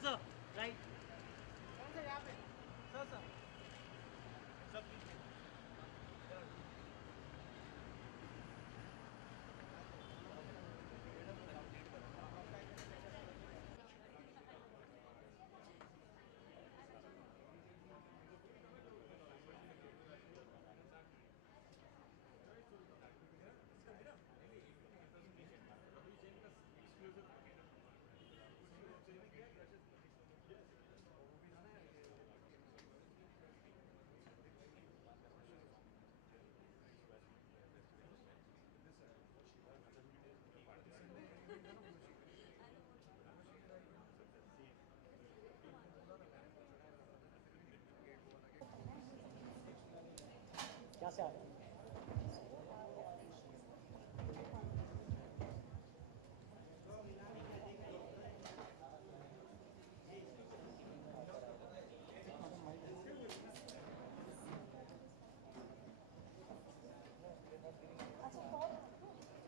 Karan sir, right? Sir, sir. क्या से आ रहा है?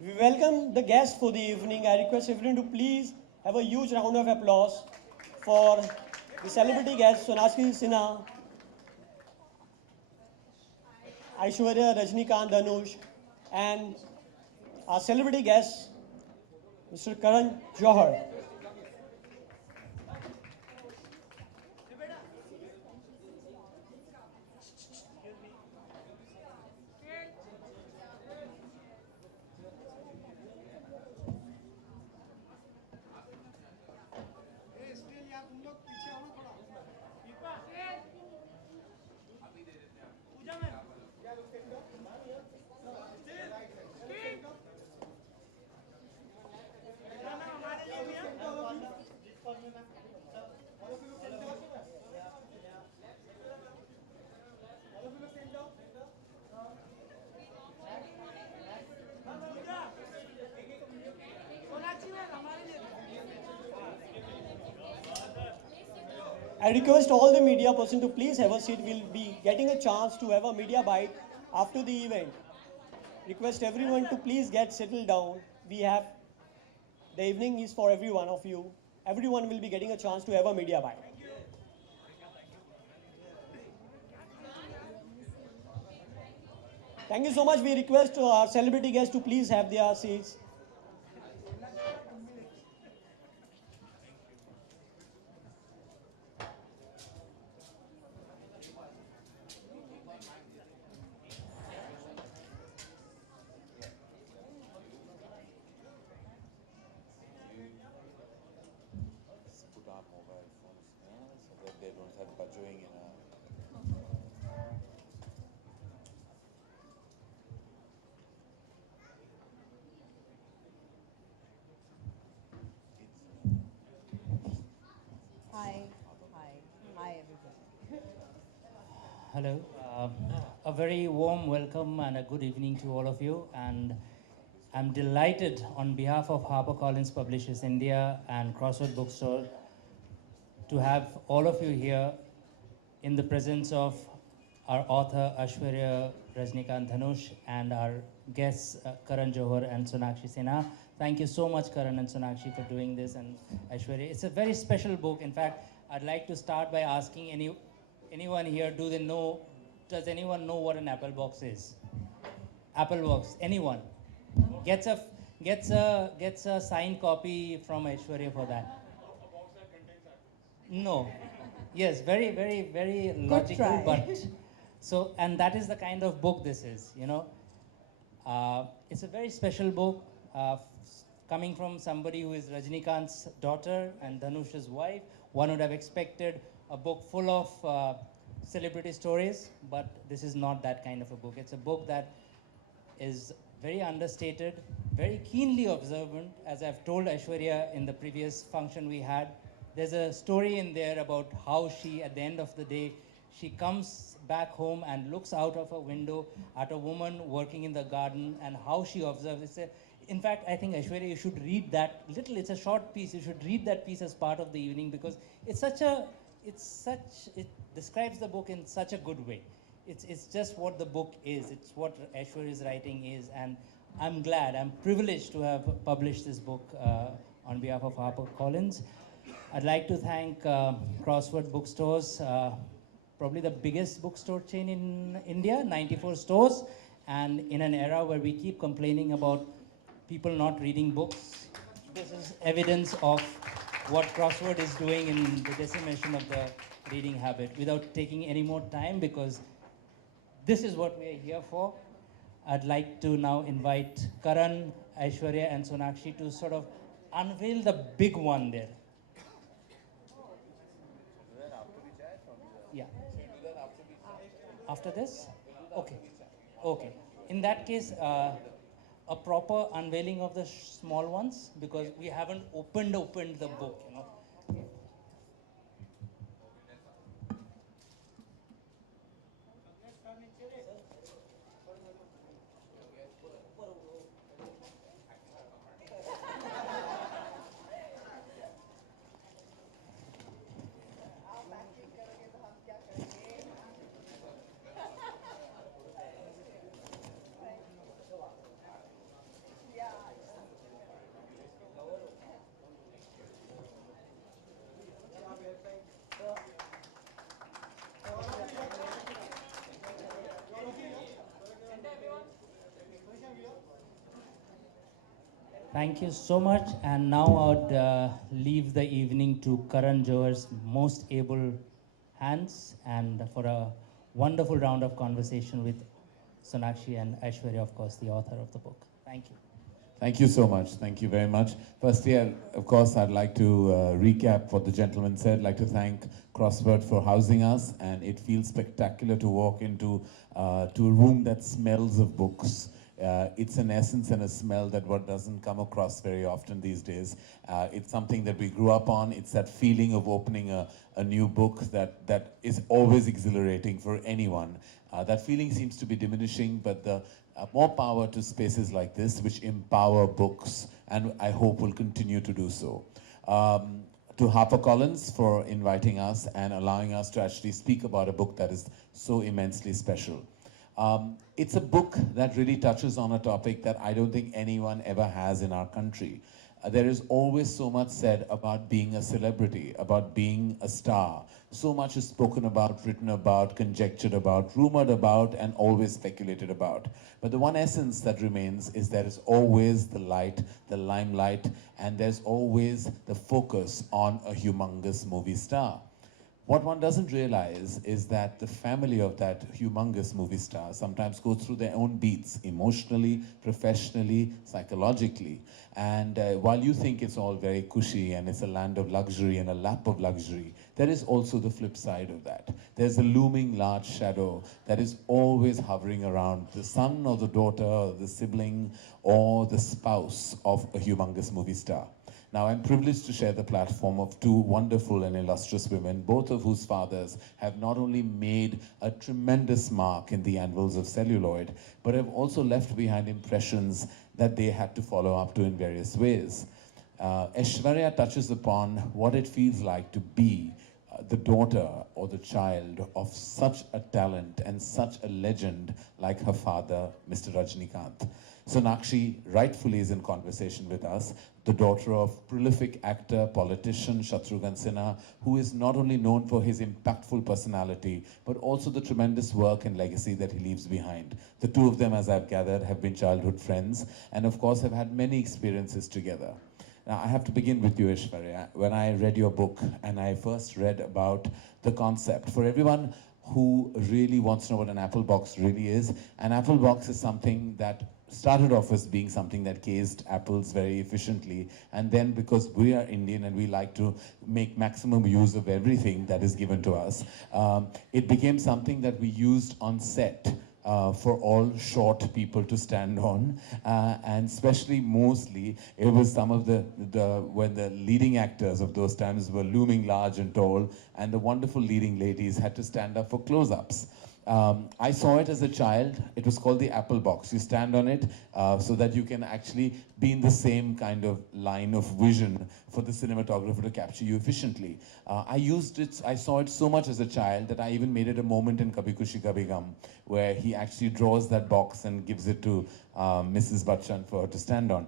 We welcome the guests for the evening. I request everyone to please have a huge round of applause for the celebrity guests Sonakshi Sinha, Aishwaryaa, Rajinikanth, Dhanush, and our celebrity guest, Mr. Karan Johar. I request all the media person to please have a seat. We'll be getting a chance to have a media bite after the event. Request everyone to please get settled down. We have the evening is for every one of you. Everyone will be getting a chance to have a media bite. Thank you so much. We request our celebrity guests to please have their seats. Put our mobile phones so that they don't have budging in a. Hi, hi, hi everybody. Hello. A very warm welcome and a good evening to all of you. And I'm delighted on behalf of HarperCollins Publishers India and Crossroad Bookstore to have all of you here in the presence of our author Aishwaryaa, Rajinikanth, Dhanush, and our guests Karan Johar and Sonakshi Sinha. Thank you so much, Karan and Sonakshi, for doing this, and Aishwaryaa. It's a very special book. In fact, I'd like to start by asking anyone here, does anyone know what an apple box is? Apple box, anyone? Gets a signed copy from Aishwaryaa for that. No. Yes, very, very, very logical, try. but so, and that is the kind of book this is, you know. It's a very special book coming from somebody who is Rajinikanth's daughter and Dhanush's wife. One would have expected a book full of celebrity stories, but this is not that kind of a book. It's a book that is very understated, very keenly observant. As I've told Aishwaryaa in the previous function we had, there's a story in there about how she, at the end of the day, she comes back home and looks out of a window at a woman working in the garden and how she observes. In fact, I think, Aishwaryaa, you should read that little, it's a short piece, you should read that piece as part of the evening because it describes the book in such a good way. It's just what the book is, it's what Aishwarya's writing is, and I'm glad, I'm privileged to have published this book on behalf of HarperCollins. I'd like to thank Crossword Bookstores, probably the biggest bookstore chain in India, 94 stores. And in an era where we keep complaining about people not reading books, this is evidence of what Crossword is doing in the decimation of the reading habit. Without taking any more time, because this is what we are here for, I'd like to now invite Karan, Aishwarya, and Sonakshi to sort of unveil the big one there. Yeah. After this? Okay. Okay. In that case, a proper unveiling of the small ones, because we haven't opened the book, you know. Thank you so much. And now I would leave the evening to Karan Johar's most able hands, and for a wonderful round of conversation with Sonakshi and Aishwarya, of course, the author of the book. Thank you. Thank you so much. Thank you very much. Firstly, of course, I'd like to recap what the gentleman said. I'd like to thank Crossword for housing us, and it feels spectacular to walk into to a room that smells of books. It's an essence and a smell that what doesn't come across very often these days. It's something that we grew up on. It's that feeling of opening a new book that is always exhilarating for anyone. That feeling seems to be diminishing, but the more power to spaces like this, which empower books, and I hope will continue to do so. To HarperCollins for inviting us and allowing us to actually speak about a book that is so immensely special. It's a book that really touches on a topic that I don't think anyone ever has in our country. There is always so much said about being a celebrity, about being a star. So much is spoken about, written about, conjectured about, rumored about, and always speculated about. But the one essence that remains is there is always the light, the limelight, and there's always the focus on a humongous movie star. What one doesn't realize is that the family of that humongous movie star sometimes goes through their own beats, emotionally, professionally, psychologically. And while you think it's all very cushy and it's a land of luxury and a lap of luxury, there is also the flip side of that. There's a looming large shadow that is always hovering around the son or the daughter or the sibling or the spouse of a humongous movie star. Now, I'm privileged to share the platform of two wonderful and illustrious women, both of whose fathers have not only made a tremendous mark in the annals of celluloid, but have also left behind impressions that they had to follow up to in various ways. Aishwarya touches upon what it feels like to be the daughter or the child of such a talent and such a legend like her father, Mr. Rajinikanth. Sonakshi rightfully is in conversation with us, the daughter of prolific actor, politician Shatrughan Sinha, who is not only known for his impactful personality, but also the tremendous work and legacy that he leaves behind. The two of them, as I've gathered, have been childhood friends and of course have had many experiences together. Now, I have to begin with you, Aishwarya. When I read your book and I first read about the concept, for everyone who really wants to know what an apple box really is, an apple box is something that started off as being something that cased apples very efficiently, and then because we are Indian and we like to make maximum use of everything that is given to us, it became something that we used on set for all short people to stand on, and especially mostly it was some of when the leading actors of those times were looming large and tall, and the wonderful leading ladies had to stand up for close-ups. I saw it as a child. It was called the apple box. You stand on it so that you can actually be in the same kind of line of vision for the cinematographer to capture you efficiently. I saw it so much as a child that I even made it a moment in Kabhi Khushi Kabhi Gham, where he actually draws that box and gives it to Mrs. Bachchan for her to stand on.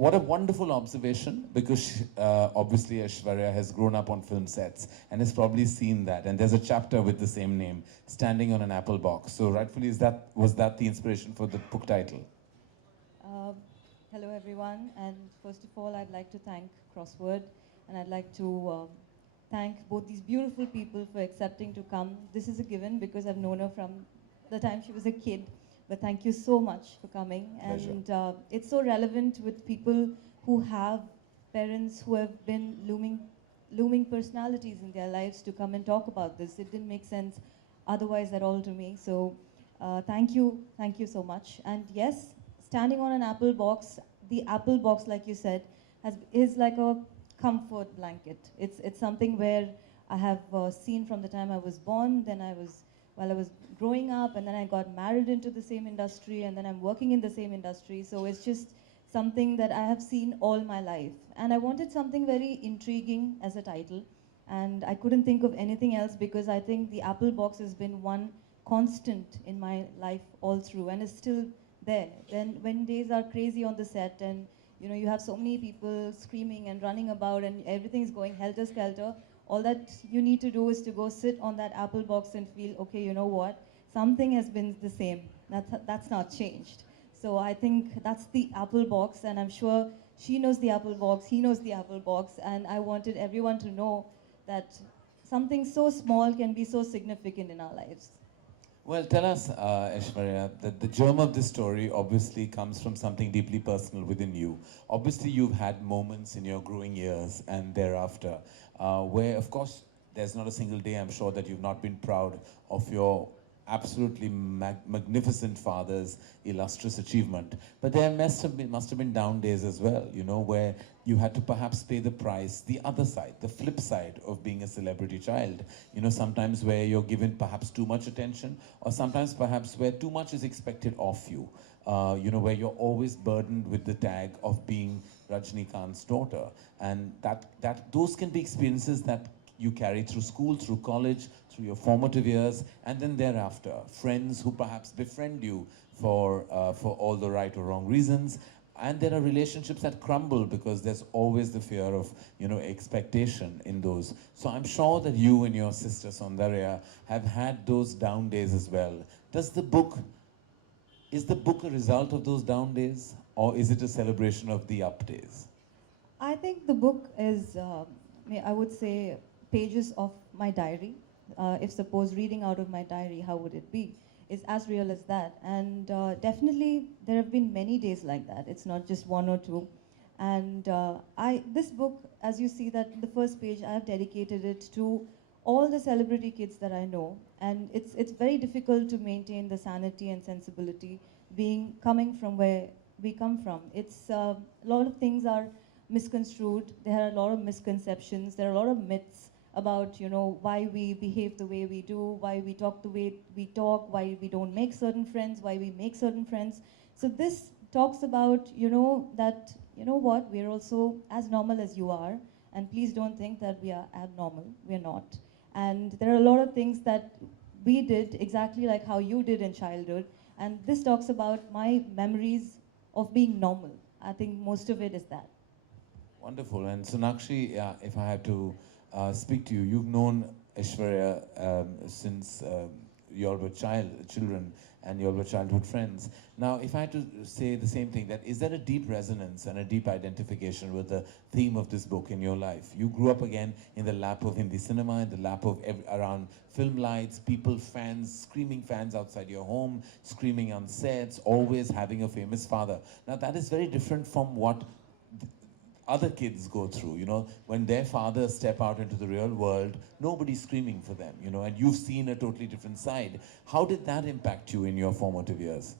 what a wonderful observation, because obviously Aishwarya has grown up on film sets and has probably seen that. And there's a chapter with the same name, Standing on an Apple Box. So rightfully, was that the inspiration for the book title? Uh, Hello, everyone. And first of all, I'd like to thank Crossword, and I'd like to thank both these beautiful people for accepting to come. This is a given because I've known her from the time she was a kid. But thank you so much for coming. Pleasure. And it's so relevant with people who have parents who have been looming personalities in their lives to come and talk about this. It didn't make sense otherwise at all to me. So thank you so much. And yes, standing on an apple box, the apple box, like you said, is like a comfort blanket. It's something where I have seen from the time I was born, then while I was growing up, and then I got married into the same industry, and then I'm working in the same industry. So it's just something that I have seen all my life. And I wanted something very intriguing as a title, and I couldn't think of anything else because I think the apple box has been one constant in my life all through, and is still there. Then when days are crazy on the set, and you have so many people screaming and running about, and everything's going helter-skelter, all that you need to do is to go sit on that apple box and feel, okay, you know what? Something has been the same. That's not changed. So I think that's the apple box, and I'm sure she knows the apple box, he knows the apple box, and I wanted everyone to know that something so small can be so significant in our lives. Well, tell us, Aishwarya, that the germ of this story obviously comes from something deeply personal within you. Obviously, you've had moments in your growing years and thereafter where, of course, there's not a single day, I'm sure, that you've not been proud of your absolutely magnificent father's illustrious achievement. But there must have been down days as well, where you had to perhaps pay the price, the other side, the flip side of being a celebrity child. Sometimes where you're given perhaps too much attention, or sometimes perhaps where too much is expected of you. Where you're always burdened with the tag of being Rajinikanth's daughter. And those can be experiences that you carry through school, through college, through your formative years, and then thereafter, friends who perhaps befriend you for all the right or wrong reasons. And there are relationships that crumble because there's always the fear of, expectation in those. So I'm sure that you and your sister Saundarya have had those down days as well. Is the book a result of those down days, or is it a celebration of the up days? I think the book is, I would say, pages of my diary. If suppose reading out of my diary, how would it be? It's as real as that. And definitely there have been many days like that. It's not just one or two. And this book, as you see that the first page, I have dedicated it to all the celebrity kids that I know. And it's very difficult to maintain the sanity and sensibility coming from where we come from. A lot of things are misconstrued. There are a lot of misconceptions. There are a lot of myths about why we behave the way we do, why we talk the way we talk, why we don't make certain friends, why we make certain friends. So this talks about that what, we're also as normal as you are, and please don't think that we are abnormal. We're not. And there are a lot of things that we did exactly like how you did in childhood, and this talks about my memories of being normal. I think most of it is that. Wonderful. And Sonakshi, if I had to speak to you, you've known Aishwarya since you all were children, and you all were childhood friends. Now, if I had to say the same thing, that is there a deep resonance and a deep identification with the theme of this book in your life? You grew up again in the lap of Hindi cinema, in the lap of around film lights, people, fans, screaming fans outside your home, screaming on sets, always having a famous father. Now, that is very different from what other kids go through, when their fathers step out into the real world, nobody's screaming for them, and you've seen a totally different side. How did that impact you in your formative years?